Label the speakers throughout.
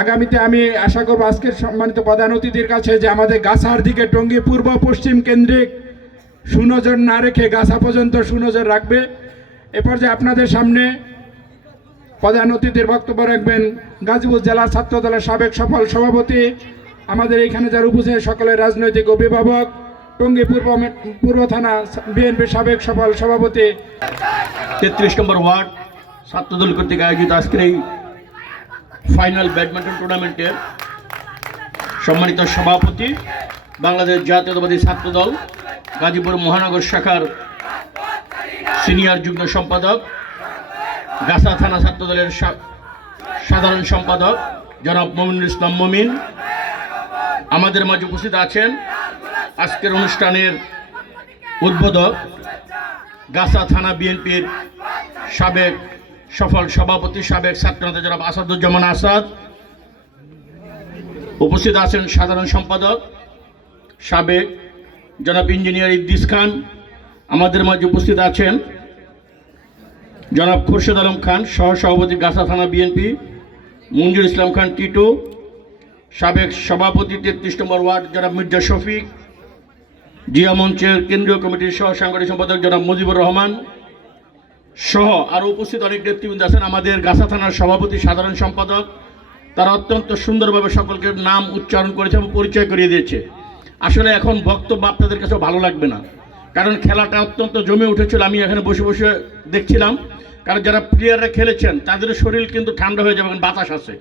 Speaker 1: আগামীতে আমি আশা করব আজকের সম্মানিত প্রধান অতিথির কাছে যে আমাদের গাছার দিকে টঙ্গী পূর্ব পশ্চিম কেন্দ্রিক সুনজর না রেখে গাছা পর্যন্ত সুনজর রাখবে। এ পর্যায়ে আপনাদের সামনে প্রধান অতিথির বক্তব্য রাখবেন গাজীপুর জেলা ছাত্র দলের সাবেক সফল সভাপতি, আমাদের এইখানে যারা উপস্থিত সকলের রাজনৈতিক অভিভাবক, টঙ্গী পূর্ব পূর্ব থানা বিএনপির সাবেক সফল সভাপতি।
Speaker 2: তেত্রিশ নম্বর ওয়ার্ড ছাত্রদল কর্তৃক আয়োজিত আজকের এই ফাইনাল ব্যাডমিন্টন টুর্নামেন্টের সম্মানিত সভাপতি, বাংলাদেশ জাতীয়তাবাদী ছাত্রদল, গাজীপুর মহানগর শাখার সিনিয়র যুগ্ম সম্পাদক, গাছা থানা ছাত্রদলের সা- সাধারণ সম্পাদক, জনাব মমিনুল ইসলাম মমিন। আমাদের মাঝে উপস্থিত আছেন আজকের অনুষ্ঠানের উদ্বোধক গাছা থানা বিএনপির সাবেক সফল সভাপতি সাবেক ছাত্রনেতা জনাব আসাদুজ্জামান আসাদ। উপস্থিত আছেন সাধারণ সম্পাদক সাবেক জনাব ইঞ্জিনিয়ার ইদ্দিস খান। আমাদের মাঝে উপস্থিত আছেন জনাব খুরশেদ আলম খান সহ সভাপতি গাছা থানা বিএনপি, মঞ্জুর ইসলাম খান, টিটু, সাবেক সভাপতি তেত্রিশ নম্বর ওয়ার্ড জনাব মির্জা শফিক, জিয়া মঞ্চের কেন্দ্রীয় কমিটির সহ সাংগঠনিক সম্পাদক জনাব মুজিবুর রহমান সহ আরও উপস্থিত অনেক নেতৃবৃন্দ আছেন। আমাদের গাছা থানার সভাপতি, সাধারণ সম্পাদক। তারা অত্যন্ত সুন্দরভাবে সকলকে নাম উচ্চারণ করেছে এবং পরিচয় করিয়ে দিয়েছে। আসলে এখন বক্তব্য আপনাদের কাছে ভালো লাগবে না। কারণ খেলাটা অত্যন্ত জমে উঠেছিল, আমি এখানে বসে বসে দেখছিলাম। কারণ যারা প্লেয়াররা খেলেছেন, তাদের শরীর কিন্তু ঠান্ডা হয়ে যাবে বাতাস আছে।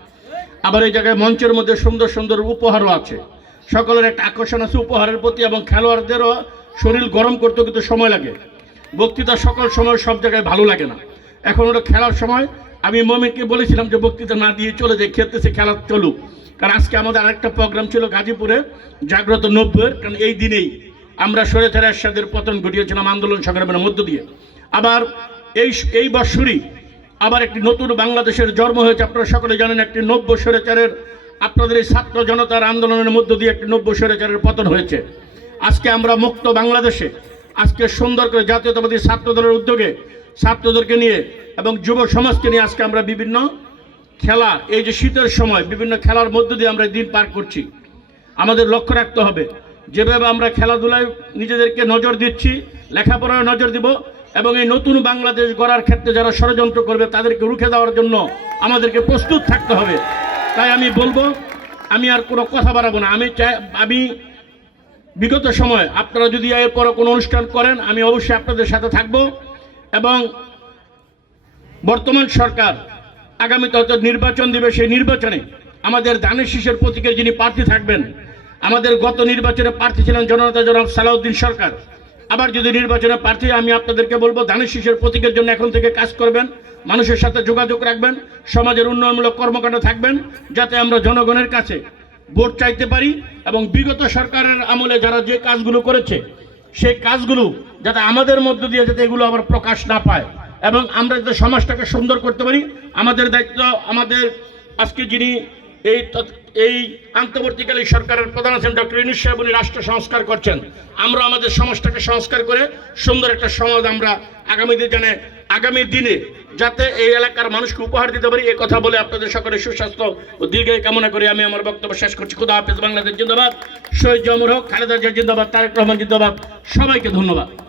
Speaker 2: আবার এই জায়গায় মঞ্চের মধ্যে সুন্দর সুন্দর উপহারও আছে। সকলের একটা আকর্ষণ আছে উপহারের প্রতি এবং খেলোয়াড়দেরও শরীর গরম করতে কিন্তু সময় লাগে। বক্তৃতা সকল সময় সব জায়গায় ভালো লাগে না। এখন ওটা খেলার সময়, আমি মমিনকে বলেছিলাম যে বক্তৃতা না দিয়ে চলে যাই খেলতেছে খেলা চলুক। কারণ আজকে আমাদের আরেকটা প্রোগ্রাম ছিল গাজীপুরে, জাগ্রত নব্বইয়ের, কারণ এই দিনেই আমরা সরেচার এরশাদের পতন ঘটিয়েছিলাম আন্দোলন সংগ্রামের মধ্য দিয়ে। আবার এই এই বৎসরই আবার একটি নতুন বাংলাদেশের জন্ম হয়েছে। আপনারা সকলে জানেন একটি নব্য স্বৈরাচারের আপনাদের এই ছাত্র জনতার আন্দোলনের মধ্য দিয়ে একটি নব্য স্বৈরাচারের পতন হয়েছে। আজকে আমরা মুক্ত বাংলাদেশে আজকে সুন্দর করে জাতীয়তাবাদী ছাত্র দলের উদ্যোগে ছাত্রদেরকে নিয়ে এবং যুব সমাজকে নিয়ে আজকে আমরা বিভিন্ন খেলা, এই যে শীতের সময় বিভিন্ন খেলার মধ্য দিয়ে আমরা দিন পার করছি। আমাদের লক্ষ্য রাখতে হবে, যেভাবে আমরা খেলাধুলায় নিজেদেরকে নজর দিচ্ছি, লেখাপড়ায় নজর দিব এবং এই নতুন বাংলাদেশ গড়ার ক্ষেত্রে যারা ষড়যন্ত্র করবে তাদেরকে রুখে দেওয়ার জন্য আমাদেরকে প্রস্তুত থাকতে হবে। তাই আমি বলব, আমি আর কোনো কথা বাড়াবো না। আমি চাই, আমি বিগত সময় আপনারা যদি এরপর কোনো অনুষ্ঠান করেন, আমি অবশ্যই আপনাদের সাথে থাকব এবং বর্তমান সরকার আগামীতে হয়তো নির্বাচন দেবে, সেই নির্বাচনে আমাদের ধানের শীষের প্রতীকে যিনি প্রার্থী থাকবেন, আমাদের গত নির্বাচনে প্রার্থী ছিলেন জনতা জনাব সালাউদ্দিন সরকার। আবার যদি নির্বাচনে প্রার্থী, আমি আপনাদেরকে বলব ধানের শীষের প্রতীকের জন্য এখন থেকে কাজ করবেন, মানুষের সাথে যোগাযোগ রাখবেন, সমাজের উন্নয়নমূলক কর্মকাণ্ড থাকবেন, যাতে আমরা জনগণের কাছে ভোট চাইতে পারি এবং বিগত সরকারের আমলে যারা যে কাজগুলো করেছে, সেই কাজগুলো যাতে আমাদের মধ্য দিয়ে যাতে এগুলো আবার প্রকাশ না পায় এবং আমরা যাতে সমাজটাকে সুন্দর করতে পারি, আমাদের দায়িত্ব, আমাদের আজকে যিনি এই এই আন্তর্বর্তীকালীন সরকারের প্রধান আছেন ডক্টর ইনুস সাহেব, উনি রাষ্ট্র সংস্কার করছেন। আমরা আমাদের সমাজটাকে সংস্কার করে সুন্দর একটা সমাজ আমরা আগামী দিনে আগামী দিনে যাতে এই এলাকার মানুষকে উপহার দিতে পারি এই কথা বলে আপনাদের সকলের সুস্বাস্থ্য ও দীর্ঘায়ু কামনা করে। আমি আমার বক্তব্য শেষ করছি। খুদা হাফেজ বাংলাদেশ জিন্দাবাদ। শহীদ জমর হক, খালেদা জিয়া জিন্দাবাদ, তারেক রহমান জিন্দাবাদ। সবাইকে ধন্যবাদ।